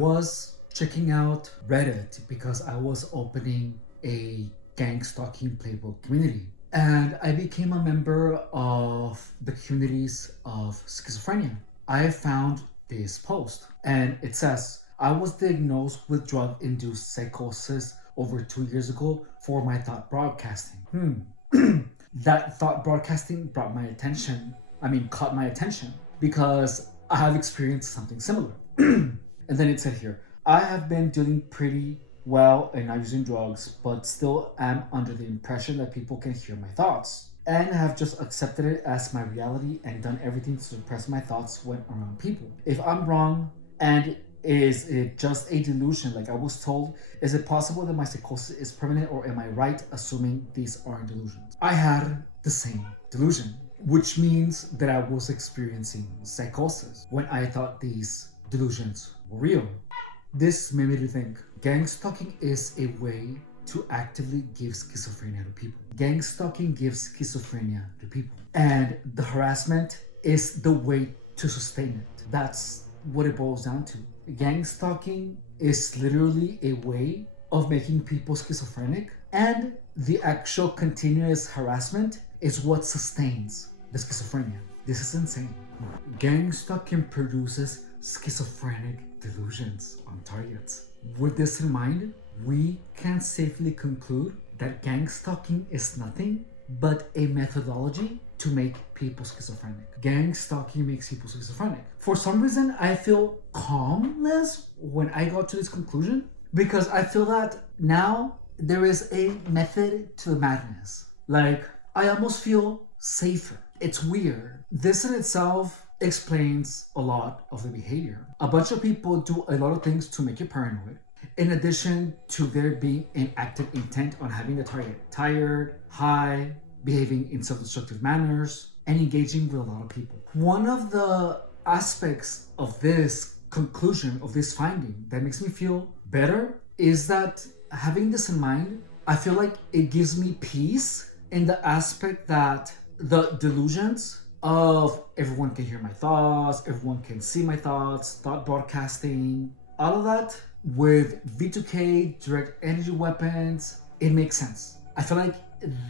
was checking out Reddit because I was opening a gang stalking playbook community. And I became a member of the communities of schizophrenia. I found this post and it says, I was diagnosed with drug-induced psychosis over 2 years ago for my thought broadcasting. That thought broadcasting caught my attention because I have experienced something similar. And then it said here, I have been doing pretty well and not using drugs, but still am under the impression that people can hear my thoughts and have just accepted it as my reality and done everything to suppress my thoughts when around people. If I'm wrong, and is it just a delusion like I was told? Is it possible that my psychosis is permanent, or am I right assuming these aren't delusions? I had the same delusion, which means that I was experiencing psychosis when I thought these delusions were real. This made me think gang stalking is a way to actively give schizophrenia to people. Gang stalking gives schizophrenia to people, and the harassment is the way to sustain it. That's what it boils down to. Gang stalking is literally a way of making people schizophrenic, and the actual continuous harassment is what sustains the schizophrenia. This is insane. Gang stalking produces schizophrenic delusions on targets. With this in mind, we can safely conclude that gang stalking is nothing but a methodology to make people schizophrenic. Gang stalking makes people schizophrenic. For some reason, I feel calmness when I got to this conclusion, because I feel that now there is a method to the madness. Like, I almost feel safer. It's weird. This in itself explains a lot of the behavior. A bunch of people do a lot of things to make you paranoid, in addition to there being an active intent on having the target tired, high, behaving in self-destructive manners, and engaging with a lot of people. One of the aspects of this conclusion, of this finding, that makes me feel better is that, having this in mind, I feel like it gives me peace in the aspect that the delusions of everyone can hear my thoughts, everyone can see my thoughts, thought broadcasting, all of that with V2K, direct energy weapons, it makes sense. I feel like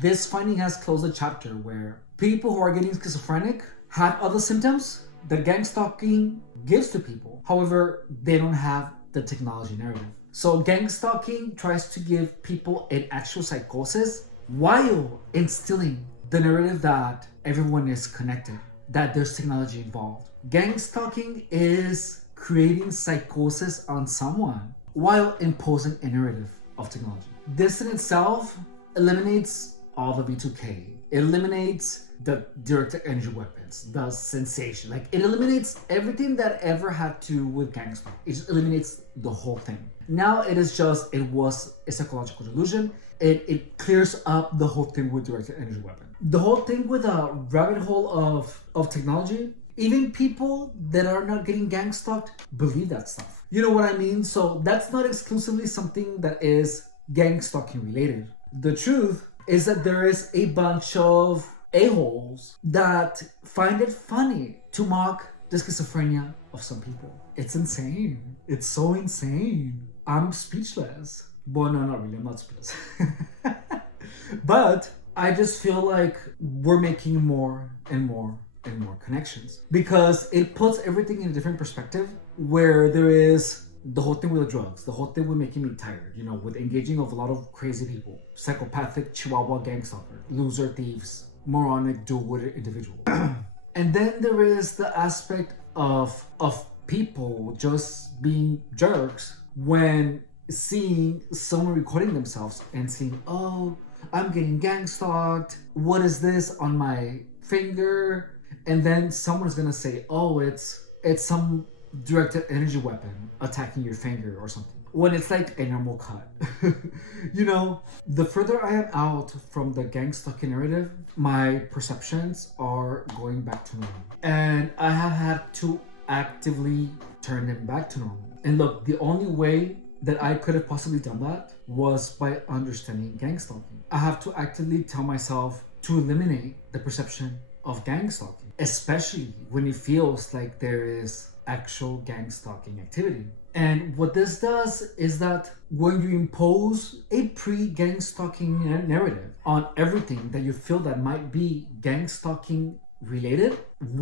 this finding has closed a chapter where people who are getting schizophrenic have other symptoms that gang stalking gives to people. However, they don't have the technology narrative. So gang stalking tries to give people an actual psychosis while instilling the narrative that everyone is connected, that there's technology involved. Gang stalking is creating psychosis on someone while imposing a narrative of technology. This in itself eliminates all the V2K. It eliminates the direct energy weapons, the sensation. Like, it eliminates everything that ever had to do with gang stalking. It just eliminates the whole thing. Now it was a psychological delusion. It clears up the whole thing with direct energy weapon. The whole thing with a rabbit hole of technology, even people that are not getting gang stalked believe that stuff. You know what I mean? So that's not exclusively something that is gang stalking related. The truth is that there is a bunch of a-holes that find it funny to mock the schizophrenia of some people. It's insane. It's so insane. I'm speechless. Well, no, not really. I'm not speechless. But I just feel like we're making more and more and more connections, because it puts everything in a different perspective, where there is the whole thing with the drugs, the whole thing with making me tired, with engaging of a lot of crazy people, psychopathic chihuahua gang stalker, loser thieves, moronic do-gooder individual. And then there is the aspect of people just being jerks when seeing someone recording themselves and seeing, oh, I'm getting gang stalked, what is this on my finger? And then someone's gonna say, oh, it's some directed energy weapon attacking your finger or something, when it's like a normal cut. The further I am out from the gang stalking narrative, my perceptions are going back to normal, and I have had to actively turn them back to normal. And look, the only way that I could have possibly done that was by understanding gang stalking. I have to actively tell myself to eliminate the perception of gang stalking, especially when it feels like there is actual gang stalking activity. And what this does is that when you impose a pre-gang stalking narrative on everything that you feel that might be gang stalking related,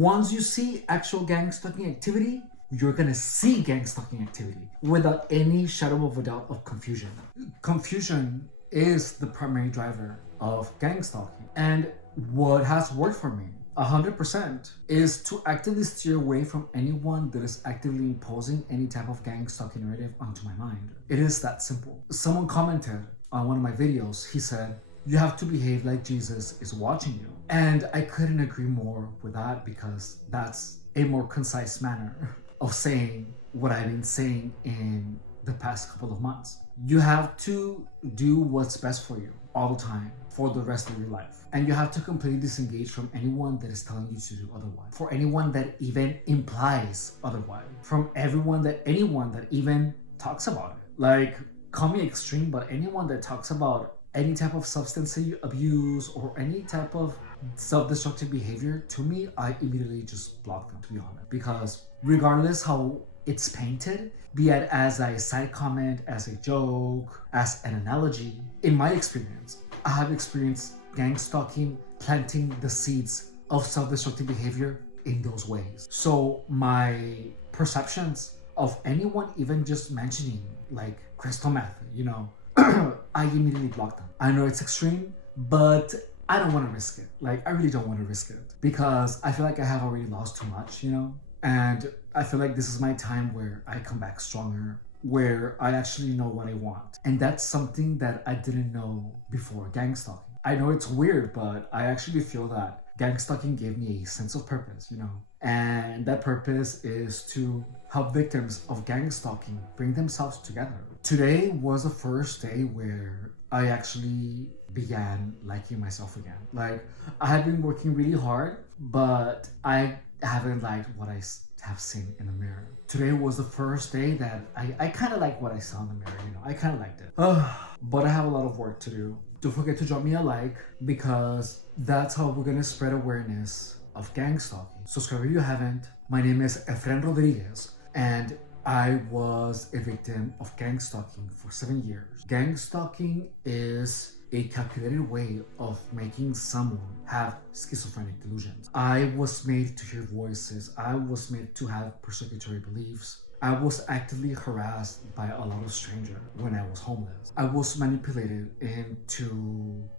once you see actual gang stalking activity, you're gonna see gang stalking activity without any shadow of a doubt of confusion. Confusion is the primary driver of gang stalking. And what has worked for me 100% is to actively steer away from anyone that is actively imposing any type of gang stalking narrative onto my mind. It is that simple. Someone commented on one of my videos, he said, "You have to behave like Jesus is watching you." And I couldn't agree more with that, because that's a more concise manner of saying what I've been saying in the past couple of months. You have to do what's best for you all the time for the rest of your life. And you have to completely disengage from anyone that is telling you to do otherwise. For anyone that even implies otherwise. From anyone that even talks about it. Like, call me extreme, but anyone that talks about any type of substance abuse or any type of self-destructive behavior, to me, I immediately just block them, to be honest. Because regardless how it's painted, be it as a side comment, as a joke, as an analogy, in my experience, I have experienced gang stalking planting the seeds of self-destructive behavior in those ways. So my perceptions of anyone even just mentioning like crystal meth, I immediately block them. I know it's extreme, but I don't want to risk it. Like, I really don't want to risk it, because I feel like I have already lost too much, and I feel like this is my time where I come back stronger, where I actually know what I want. And that's something that I didn't know before gang stalking. I know it's weird, but I actually feel that gang stalking gave me a sense of purpose, and that purpose is to help victims of gang stalking bring themselves together. Today was the first day where I actually began liking myself again. Like, I had been working really hard, but I haven't liked what I have seen in the mirror. Today was the first day that I kind of like what I saw in the mirror, I kind of liked it. But I have a lot of work to do. Don't forget to drop me a like, because that's how we're gonna spread awareness of gang stalking. Subscribe if you haven't. My name is Efren Rodriguez, and I was a victim of gang stalking for 7 years. Gang stalking is a calculated way of making someone have schizophrenic delusions. I was made to hear voices. I was made to have persecutory beliefs. I was actively harassed by a lot of strangers when I was homeless. I was manipulated into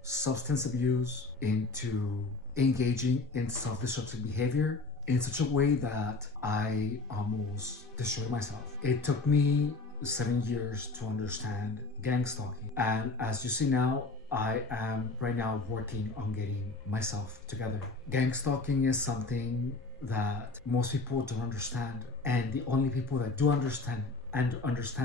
substance abuse, into engaging in self-destructive behavior in such a way that I almost destroyed myself. It took me 7 years to understand gang stalking. And as you see now, I am right now working on getting myself together. Gang stalking is something that most people don't understand, and the only people that do understand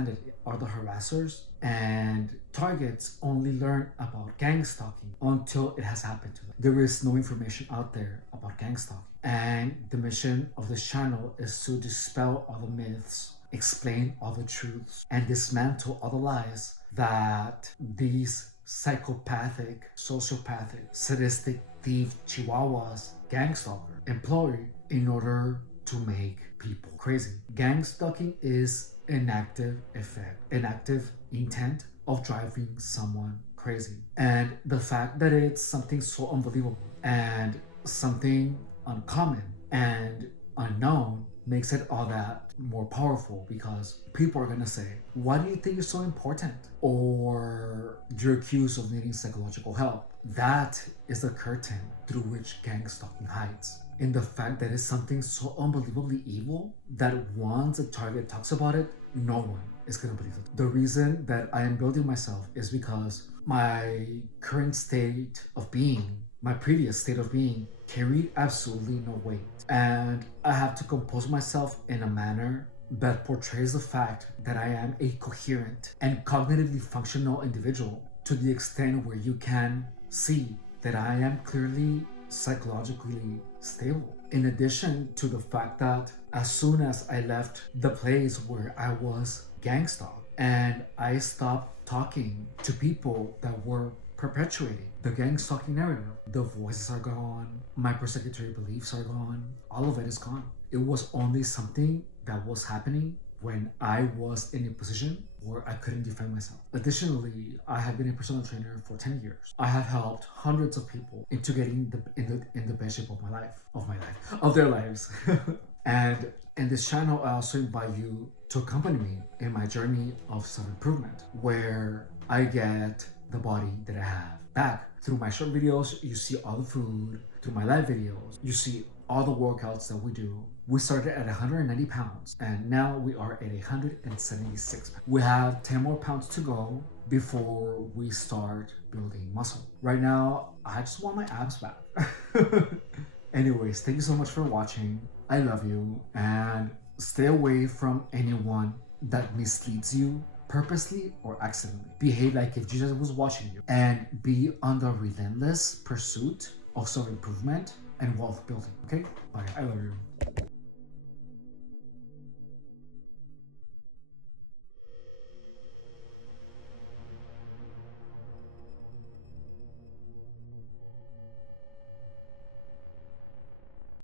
it are the harassers, and targets only learn about gang stalking until it has happened to them. There is no information out there about gang stalking, and the mission of this channel is to dispel all the myths, explain all the truths, and dismantle all the lies that these psychopathic, sociopathic, sadistic, thief chihuahuas, gang stalker employ in order to make people crazy. Gang stalking is an active effect, an active intent of driving someone crazy. And the fact that it's something so unbelievable and something uncommon and unknown makes it all that more powerful, because people are gonna say, "Why do you think you're so important?" Or you're accused of needing psychological help. That is the curtain through which gang stalking hides. In the fact that it's something so unbelievably evil that once a target talks about it, no one is gonna believe it. The reason that I am building myself is because my current state of being, my previous state of being, carried absolutely no weight. And I have to compose myself in a manner that portrays the fact that I am a coherent and cognitively functional individual, to the extent where you can see that I am clearly psychologically stable. In addition to the fact that as soon as I left the place where I was gang stalked and I stopped talking to people that were perpetuating the gang stalking narrative, the voices are gone, my persecutory beliefs are gone, all of it is gone. It was only something that was happening when I was in a position where I couldn't defend myself. Additionally, I have been a personal trainer for 10 years. I have helped hundreds of people into getting in the best shape of their lives. And in this channel, I also invite you to accompany me in my journey of self-improvement, where I get the body that I have back. Through my short videos, you see all the food. Through my live videos, you see all the workouts that we do. We started at 190 pounds and now we are at 176 pounds. We have 10 more pounds to go before we start building muscle. Right now, I just want my abs back. Anyways, thank you so much for watching. I love you, and stay away from anyone that misleads you purposely or accidentally. Behave like if Jesus was watching you, and be on the relentless pursuit of self-improvement and wealth building. Okay? Bye. I love you.